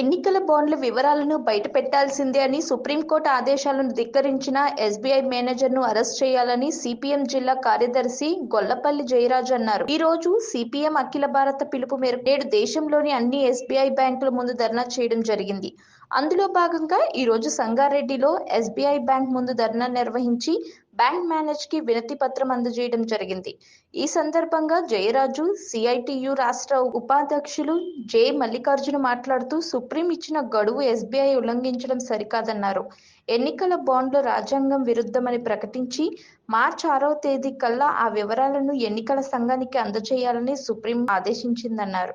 ఎన్నికల బాండ్ల వివరాలను బయటపెట్టాల్సిందే అని సుప్రీంకోర్టు ఆదేశాలను ధిక్కరించిన ఎస్బీఐ మేనేజర్ను అరెస్ట్ చేయాలని సిపిఎం జిల్లా కార్యదర్శి గొల్లపల్లి జయరాజ్ అన్నారు. ఈ రోజు సిపిఎం అఖిల భారత పిలుపు మేరకు నేడు దేశంలోని అన్ని ఎస్బీఐ బ్యాంకుల ముందు ధర్నా చేయడం జరిగింది. అందులో భాగంగా ఈ రోజు సంగారెడ్డిలో ఎస్బీఐ బ్యాంక్ ముందు ధర్నా నిర్వహించి బ్యాంక్ మేనేజ్కి వినతి పత్రం అందజేయడం జరిగింది. ఈ సందర్భంగా జయరాజు సిఐటియు రాష్ట్ర ఉపాధ్యక్షులు జె. మల్లికార్జున మాట్లాడుతూ సుప్రీం ఇచ్చిన గడువు ఎస్బీఐ ఉల్లంఘించడం సరికాదన్నారు. ఎన్నికల బాండ్లు రాజ్యాంగం విరుద్ధమని ప్రకటించి మార్చి ఆరవ తేదీ కల్లా ఆ వివరాలను ఎన్నికల సంఘానికి అందజేయాలని సుప్రీం ఆదేశించిందన్నారు.